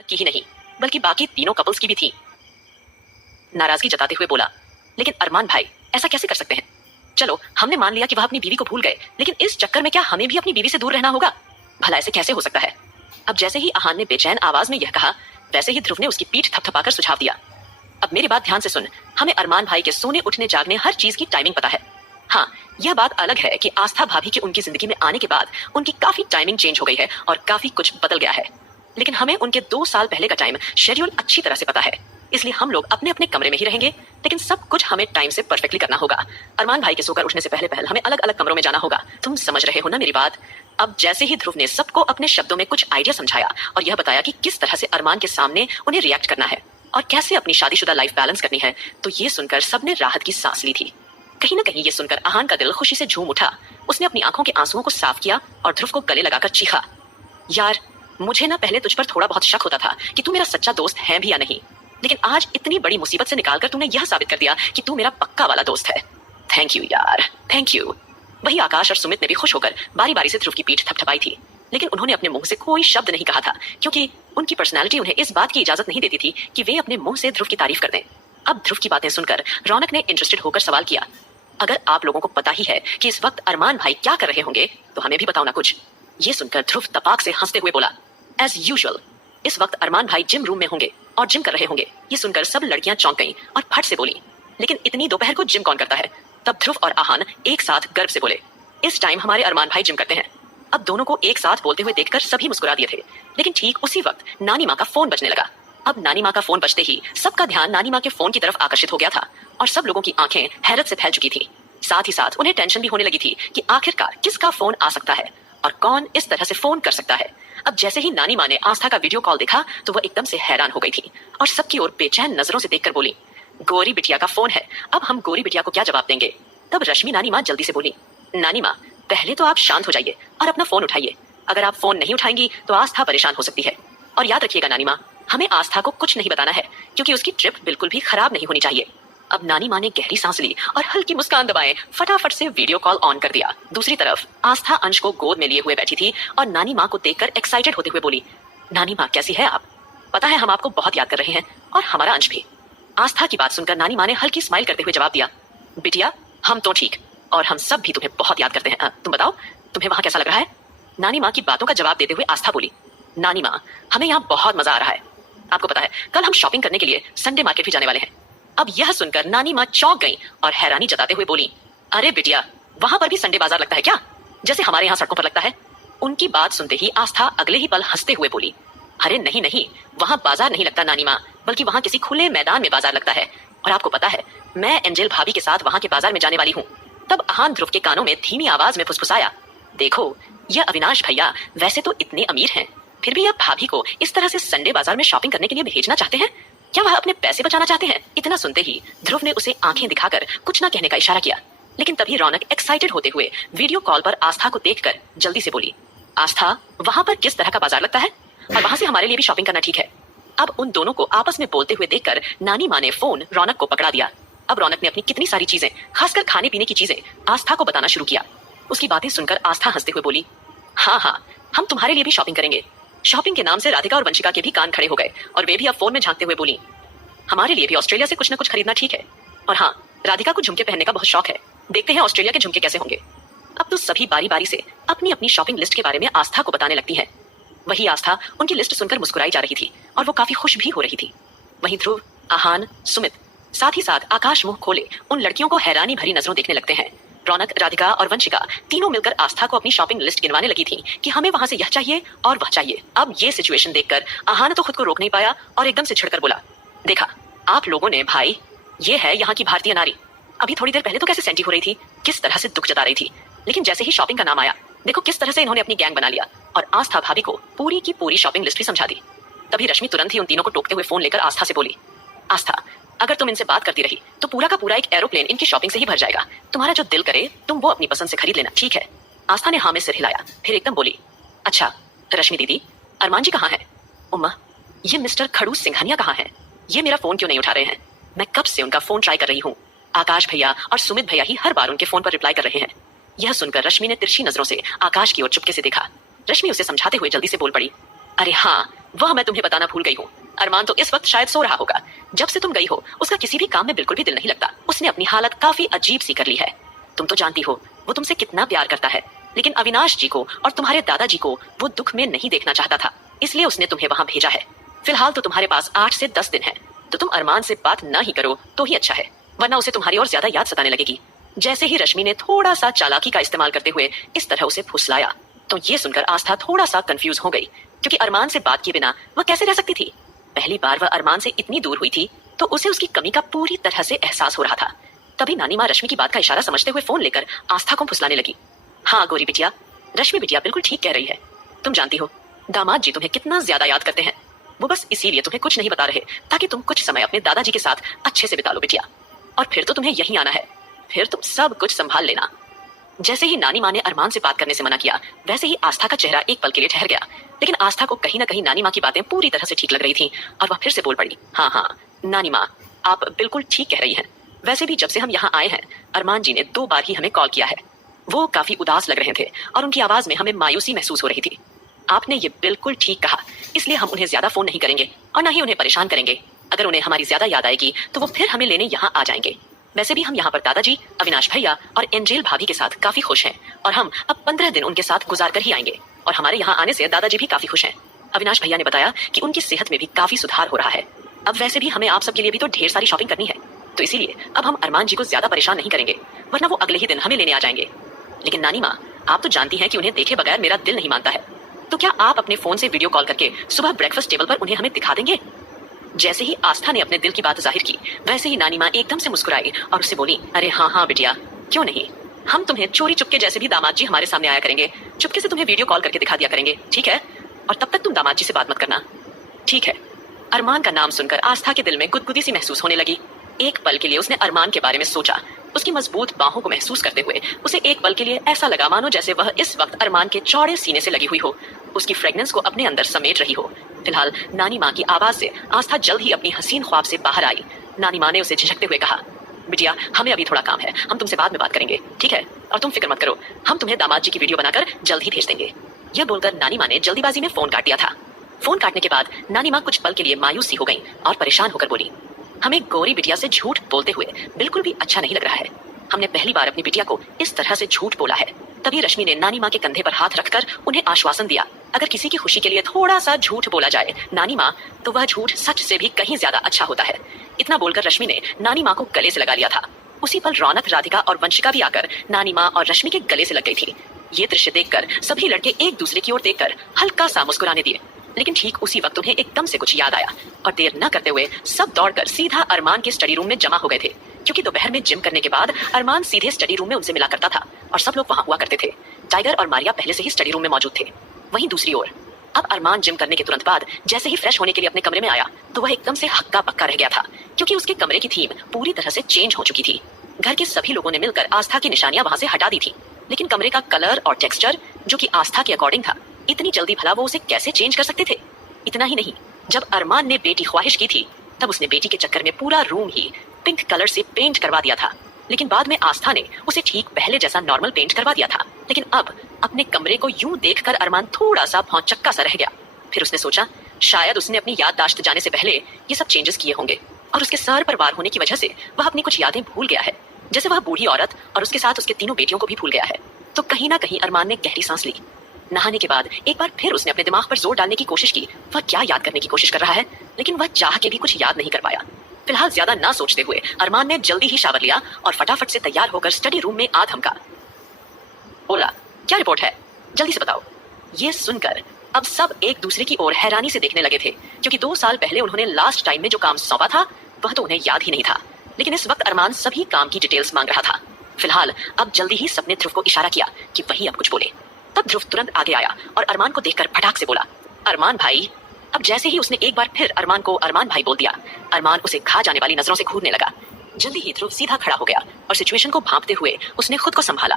की ही नहीं बल्कि बाकी तीनों कपल्स की भी थी। नाराजगी जताते हुए बोला, लेकिन अरमान भाई ऐसा कैसे कर सकते हैं? चलो हमने मान लिया कि वह अपनी बीवी को भूल गए, लेकिन इस चक्कर में क्या हमें भी अपनी बीवी से दूर रहना होगा? भला ऐसे कैसे हो सकता है? अब जैसे ही आहान ने बेचैन आवाज में यह कहा, वैसे ही ध्रुव ने उसकी पीठ थपथपाकर सुझाव दिया, अब मेरी बात ध्यान से सुन, हमें अरमान भाई के सोने उठने जागने हर चीज की टाइमिंग पता है। हाँ, यह बात अलग है कि आस्था भाभी के उनकी जिंदगी में आने के बाद उनकी काफी टाइमिंग चेंज हो गई है और काफी कुछ बदल गया है, लेकिन हमें उनके 2 साल पहले का टाइम शेड्यूल अच्छी तरह से पता है। इसलिए हम लोग अपने अपने कमरे में ही रहेंगे, लेकिन सब कुछ हमें टाइम से परफेक्टली करना होगा। अरमान भाई के सोकर उठने से पहले पहले हमें अलग अलग कमरों में जाना होगा। तुम समझ रहे हो ना मेरी बात? अब जैसे ही ध्रुव ने सबको अपने शब्दों में कुछ आइडिया समझाया और यह बताया कि किस तरह से अरमान के सामने उन्हें रिएक्ट करना है और कैसे अपनी शादीशुदा लाइफ बैलेंस करनी है, तो ये सुनकर सबने राहत की सांस ली थी। कहीं ना कहीं ये सुनकर आहान का दिल खुशी से झूम उठा। उसने अपनी आंखों के आंसुओं को साफ किया और ध्रुव को गले लगाकर चीखा, यार मुझे ना पहले तुझ पर थोड़ा बहुत शक होता था कि तू मेरा सच्चा दोस्त है भी या नहीं, लेकिन आज इतनी बड़ी मुसीबत से निकालकर तूने यह साबित कर दिया कि तू मेरा पक्का वाला दोस्त है। थैंक यू यार, थैंक यू। वही आकाश और सुमित ने भी खुश होकर बारी बारी से ध्रुव की पीठ थपथपाई थी, लेकिन उन्होंने अपने मुंह से कोई शब्द नहीं कहा था, क्योंकि उनकी पर्सनैलिटी उन्हें इस बात की इजाजत नहीं देती थी कि वे अपने मुंह से ध्रुव की तारीफ कर दें। अब ध्रुव की बातें सुनकर रौनक ने इंटरेस्टेड होकर सवाल किया, अगर आप लोगों को पता ही है कि इस वक्त अरमान भाई क्या कर रहे होंगे, तो हमें भी बताओ ना कुछ। ये सुनकर ध्रुव तपाक से हंसते हुए बोला, एज यूजुअल इस वक्त अरमान भाई जिम रूम में होंगे और जिम कर रहे होंगे। ये सुनकर सब लड़कियां चौंक गईं और फट से बोली, लेकिन इतनी दोपहर को जिम कौन करता है? तब ध्रुव और आहान एक साथ गर्व से बोले, इस टाइम हमारे अरमान भाई जिम करते हैं। अब दोनों को एक साथ बोलते हुए देखकर सभी मुस्कुरा दिए थे, लेकिन ठीक उसी वक्त नानी माँ का फोन बजने लगा। अब नानी माँ का फोन बजते ही सबका ध्यान नानी माँ के फोन की तरफ आकर्षित हो गया था और सब लोगों की आंखें हैरत से फैल चुकी थी। साथ ही साथ उन्हें टेंशन भी होने लगी थी कि आखिरकार किसका फोन आ सकता है और कौन इस तरह से फोन कर सकता है। अब जैसे ही नानी माँ ने आस्था का वीडियो कॉल देखा तो वह एकदम से हैरान हो गई थी और सबकी ओर बेचैन नजरों से देखकर बोली, गोरी बिटिया का फोन है, अब हम गोरी बिटिया को क्या जवाब देंगे? तब रश्मि नानी माँ जल्दी से बोली, नानी माँ पहले तो आप शांत हो जाइए और अपना फोन उठाइए। अगर आप फोन नहीं उठाएंगी तो आस्था परेशान हो सकती है। और याद रखिएगा नानी माँ, हमें आस्था को कुछ नहीं बताना है, क्योंकि उसकी ट्रिप बिल्कुल भी खराब नहीं होनी चाहिए। अब नानी माँ ने गहरी सांस ली और हल्की मुस्कान दबाए फटाफट से वीडियो कॉल ऑन कर दिया। दूसरी तरफ आस्था अंश को गोद में लिए हुए बैठी थी और नानी माँ को देखकर एक्साइटेड होते हुए बोली, नानी माँ कैसी है आप? पता है हम आपको बहुत याद कर रहे हैं और हमारा अंश भी। आस्था की बात सुनकर नानी माँ ने हल्की स्माइल करते हुए जवाब दिया, बिटिया हम तो ठीक और हम सब भी तुम्हें बहुत याद करते हैं। तुम बताओ तुम्हें वहां कैसा लग रहा है? नानी माँ की बातों का जवाब देते हुए आस्था बोली, नानी माँ हमें यहाँ बहुत मजा आ रहा है। आपको पता है कल हम शॉपिंग करने के लिए संडे मार्केट भी जाने वाले हैं। अब यह सुनकर नानी माँ चौंक गई और हैरानी जताते हुए बोली, अरे बिटिया वहां पर भी संडे बाजार लगता है क्या, जैसे हमारे यहाँ सड़कों पर लगता है? उनकी बात सुनते ही आस्था अगले ही पल हंसते हुए बोली, अरे नहीं नहीं, वहां बाजार नहीं लगता नानी माँ, बल्कि वहां किसी खुले मैदान में बाजार लगता है। और आपको पता है मैं एंजेल भाभी के साथ वहां के बाजार में जाने वाली हूँ। तब आहान ध्रुव के कानों में धीमी आवाज में फुसफुसाया, देखो यह अविनाश भैया वैसे तो इतने अमीर हैं, फिर भी अब भाभी को इस तरह से संडे बाजार में शॉपिंग करने के लिए भेजना चाहते हैं? क्या वह अपने पैसे बचाना चाहते हैं? इतना सुनते ही ध्रुव ने उसे आंखें दिखाकर कुछ ना कहने का इशारा किया, लेकिन तभी रौनक एक्साइटेड होते हुए वीडियो कॉल पर आस्था को देखकर जल्दी से बोली, आस्था वहां पर किस तरह का बाजार लगता है और वहां से हमारे लिए भी शॉपिंग करना ठीक है? अब उन दोनों को आपस में बोलते हुए देखकर नानी माँ ने फोन रौनक को पकड़ा दिया। अब रौनक ने अपनी कितनी सारी चीजें, खासकर खाने पीने की चीजें, आस्था को बताना शुरू किया। उसकी बातें सुनकर आस्था हंसते हुए बोली, हाँ हाँ हम तुम्हारे लिए भी शॉपिंग करेंगे। शॉपिंग के नाम से राधिका और वंशिका के भी कान खड़े हो गए और वे भी अब फोन में झांकते हुए बोली, हमारे लिए भी ऑस्ट्रेलिया से कुछ ना कुछ खरीदना ठीक है। और हाँ राधिका को झुमके पहनने का बहुत शौक है, देखते हैं ऑस्ट्रेलिया के झुमके कैसे होंगे। अब तो सभी बारी बारी से अपनी अपनी शॉपिंग लिस्ट के बारे में आस्था को बताने लगती है। वही आस्था उनकी लिस्ट सुनकर मुस्कुराई जा रही थी और वो काफी खुश भी हो रही थी। वहीं ध्रुव, आहान, सुमित, साथ ही साथ आकाश मुंह खोले उन लड़कियों को हैरानी भरी नजरों देखने लगते हैं। रौनक, राधिका और वंशिका तीनों मिलकर आस्था को अपनी शॉपिंग लिस्ट गिनवाने लगी थी कि हमें वहां से यह चाहिए और वह चाहिए। अब ये सिचुएशन देखकर आहान तो खुद को रोक नहीं पाया और एकदम से छिड़कर बोला, देखा आप लोगों ने भाई, ये है यहाँ की भारतीय नारी। अभी थोड़ी देर पहले तो कैसे सेंटी हो रही थी, किस तरह से दुख जता रही थी, लेकिन जैसे ही शॉपिंग का नाम आया देखो किस तरह से इन्होंने अपनी गैंग बना लिया और आस्था भाभी को पूरी की पूरी शॉपिंग लिस्ट भी समझा दी। तभी रश्मि तुरंत ही उन तीनों को टोकते हुए फोन लेकर आस्था से बोली, आस्था अगर तुम इनसे बात करती रही तो पूरा का पूरा एक एरोप्लेन इनकी शॉपिंग से ही भर जाएगा। तुम्हारा जो दिल करे तुम वो अपनी पसंद से खरीद लेना, ठीक है? आस्था ने हाँ में सिर हिलाया, फिर एकदम बोली, अच्छा रश्मि दीदी अरमान जी कहाँ है? उम्मा ये मिस्टर खड़ूस सिंघानिया कहाँ है? ये मेरा फोन क्यों नहीं उठा रहे हैं? मैं कब से उनका फोन ट्राई कर रही हूँ। आकाश भैया और सुमित भैया ही हर बार उनके फोन पर रिप्लाई कर रहे हैं। यह सुनकर रश्मि ने तिरछी नजरों से आकाश की ओर चुपके से देखा। रश्मि उसे समझाते हुए जल्दी से बोल पड़ी, अरे हाँ, वह मैं तुम्हें बताना भूल गई हूँ। अरमान तो इस वक्त शायद सो रहा होगा। जब से तुम गई हो उसका किसी भी काम में बिल्कुल भी दिल नहीं लगता। उसने अपनी हालत काफी अजीब सी कर ली है। तुम तो जानती हो वो तुमसे कितना प्यार करता है, लेकिन अविनाश जी को और तुम्हारे दादाजी को वो दुख में नहीं देखना चाहता था, इसलिए उसने तुम्हें वहां भेजा है। फिलहाल तो तुम्हारे पास 8 से 10 दिन है, तो तुम अरमान से बात ना ही करो तो ही अच्छा है, वरना उसे तुम्हारी और ज्यादा याद सताने लगेगी। जैसे ही रश्मि ने थोड़ा सा चालाकी का इस्तेमाल करते हुए इस तरह उसे फुसलाया, तो ये सुनकर आस्था थोड़ा सा कंफ्यूज हो गई, क्योंकि अरमान से बात किए बिना वह कैसे रह सकती थी। पहली बार वह अरमान से इतनी दूर हुई थी, तो उसे उसकी कमी का पूरी तरह से एहसास हो रहा था। तभी नानी माँ रश्मि की बात का इशारा समझते हुए फोन लेकर आस्था को फुसलाने लगी। हाँ गौरी बिटिया, रश्मि बिटिया बिल्कुल ठीक कह रही है। तुम जानती हो दामाद जी तुम्हें कितना ज्यादा याद करते हैं। वो बस इसीलिए तुम्हें कुछ नहीं बता रहे, ताकि तुम कुछ समय अपने दादाजी के साथ अच्छे से बिता लो बिटिया। और फिर तो तुम्हें यहीं आना है, फिर तुम सब कुछ संभाल लेना। जैसे ही नानी माँ ने अरमान से बात करने से मना किया, वैसे ही आस्था का चेहरा एक पल के लिए ठहर गया। लेकिन आस्था को कहीं ना कहीं नानी माँ की बातें पूरी तरह से ठीक लग रही थी, और वह फिर से बोल पड़ी। हाँ हाँ नानी माँ, आप बिल्कुल ठीक कह रही हैं। वैसे भी जब से हम यहाँ आए हैं, अरमान जी ने 2 बार ही हमें कॉल किया है। वो काफी उदास लग रहे थे और उनकी आवाज में हमें मायूसी महसूस हो रही थी। आपने ये बिल्कुल ठीक कहा, इसलिए हम उन्हें ज्यादा फोन नहीं करेंगे और ना ही उन्हें परेशान करेंगे। अगर उन्हें हमारी ज्यादा याद आएगी तो वो फिर हमें लेने यहाँ आ जाएंगे। वैसे भी हम यहाँ पर दादाजी, अविनाश भैया और एंजेल भाभी के साथ काफी खुश हैं, और हम अब 15 दिन उनके साथ गुजार कर ही आएंगे। और हमारे यहाँ आने से दादाजी भी काफी खुश हैं। अविनाश भैया ने बताया कि उनकी सेहत में भी काफी सुधार हो रहा है। अब वैसे भी हमें आप सबके लिए भी तो ढेर सारी शॉपिंग करनी है, तो इसीलिए अब हम अरमान जी को ज्यादा परेशान नहीं करेंगे, वरना वो अगले ही दिन हमें लेने आ जाएंगे। लेकिन नानी माँ, आप तो जानती हैं कि उन्हें देखे बगैर मेरा दिल नहीं मानता है, तो क्या आप अपने फोन से वीडियो कॉल करके सुबह ब्रेकफास्ट टेबल पर उन्हें हमें दिखा देंगे? जैसे ही आस्था ने अपने दिल की बात जाहिर की, वैसे ही नानी माँ एकदम से मुस्कुराई और उससे बोली, अरे हाँ हाँ बिटिया, क्यों नहीं, हम तुम्हें चोरी चुपके जैसे भी दामाद जी हमारे सामने आया करेंगे, चुपके से तुम्हें वीडियो कॉल करके दिखा दिया करेंगे, ठीक है? और तब तक तुम दामाद जी से बात मत करना, ठीक है? अरमान का नाम सुनकर आस्था के दिल में गुदगुदी सी महसूस होने लगी। एक पल के लिए उसने अरमान के बारे में सोचा। उसकी मजबूत बाहों को महसूस करते हुए उसे एक पल के लिए ऐसा लगा मानो जैसे वह इस वक्त अरमान के चौड़े सीने से लगी हुई हो, उसकी फ्रेग्रेंस को अपने अंदर समेट रही हो। फिलहाल नानी माँ की आवाज से आस्था जल्द ही अपनी हसीन ख्वाब से बाहर आई। नानी माँ ने उसे झिझकते हुए कहा, बिटिया हमें अभी थोड़ा काम है, हम तुमसे बाद में बात करेंगे, ठीक है? और तुम फिक्र मत करो, हम तुम्हें दामाद जी की वीडियो बनाकर जल्द ही भेज देंगे। यह बोलकर नानी माँ ने जल्दीबाजी में फोन काट दिया था। फोन काटने के बाद नानी माँ कुछ पल के लिए मायूस सी हो गई और परेशान होकर बोली, हमें गौरी बिटिया से झूठ बोलते हुए बिल्कुल भी अच्छा नहीं लग रहा है। हमने पहली बार अपनी बिटिया को इस तरह से झूठ बोला है। तभी रश्मि ने नानी माँ के कंधे पर हाथ रखकर उन्हें आश्वासन दिया, अगर किसी की खुशी के लिए थोड़ा सा झूठ बोला जाए नानी माँ, तो वह झूठ सच से भी कहीं ज्यादा अच्छा होता है। इतना बोलकर रश्मि ने नानी माँ को गले से लगा लिया था। उसी पल रौनक, राधिका और वंशिका भी आकर नानी माँ और रश्मि के गले से लग गई थी। ये दृश्य देखकर सभी लड़के एक दूसरे की ओर देखकर हल्का सा मुस्कुराने दिए। लेकिन ठीक उसी वक्त उन्हें एकदम से कुछ याद आया और देर न करते हुए सब दौड़कर सीधा अरमान के स्टडी रूम में जमा हो गए थे, क्योंकि दोपहर में जिम करने के बाद अरमान सीधे स्टडी रूम में उनसे मिला करता था और सब लोग वहां हुआ करते थे। टाइगर और मारिया पहले से ही स्टडी रूम में मौजूद थे। वहीं दूसरी ओर अब अरमान जिम करने के तुरंत बाद जैसे ही फ्रेश होने के लिए अपने कमरे में आया, तो वह एकदम से हक्का बक्का रह गया था, क्योंकि उसके कमरे की थीम पूरी तरह से चेंज हो चुकी थी। घर के सभी लोगों ने मिलकर आस्था की निशानियां वहां से हटा दी थी, लेकिन कमरे का कलर और टेक्सचर जो कि आस्था के अकॉर्डिंग था, इतनी जल्दी भला वो उसे कैसे चेंज कर सकते थे? इतना ही नहीं, जब अरमान ने बेटी ख्वाहिश की थी, तब उसने बेटी के चक्कर में पूरा रूम ही पिंक कलर से पेंट करवा दिया था। लेकिन बाद में आस्था ने उसे ठीक पहले जैसा नॉर्मल पेंट करवा दिया था। लेकिन अब अपने कमरे को यूं देखकर अरमान थोड़ा सा भौंचक्का सा रह गया। फिर उसने सोचा, शायद उसने अपनी याददाश्त जाने से पहले ये सब चेंजेस किए होंगे, और उसके सर पर वार होने की वजह से वह अपनी कुछ यादें भूल गया है, जैसे वह बूढ़ी औरत और उसके साथ उसके 3 बेटियों को भी भूल गया है। तो कहीं ना कहीं अरमान ने गहरी सांस ली। नहाने के बाद एक बार फिर उसने अपने दिमाग पर जोर डालने की कोशिश की, वह क्या याद करने की कोशिश कर रहा है, लेकिन वह चाह के भी कुछ याद नहीं कर पाया। फिलहाल ज्यादा ना सोचते हुए अरमान ने जल्दी ही शावर लिया और फटाफट से तैयार होकर स्टडी रूम में आ धमका। बोला, क्या रिपोर्ट है, जल्दी से बताओ। ये सुनकर अब सब एक दूसरे की ओर हैरानी से देखने लगे थे, क्योंकि 2 साल पहले उन्होंने लास्ट टाइम में जो काम सौंपा था वह तो उन्हें याद ही नहीं था। लेकिन इस वक्त अरमान सभी काम की डिटेल्स मांग रहा था। फिलहाल अब जल्दी ही सबने ध्रुव को इशारा किया कि वही अब कुछ बोले। तब ध्रुव तुरंत आगे आया और अरमान को देखकर फटाक से बोला, अरमान भाई। अब जैसे ही उसने एक बार फिर अरमान को अरमान भाई बोल दिया, अरमान उसे खा जाने वाली नजरों से घूरने लगा। जल्दी ही ध्रुव सीधा खड़ा हो गया और सिचुएशन को भांपते हुए उसने खुद को संभाला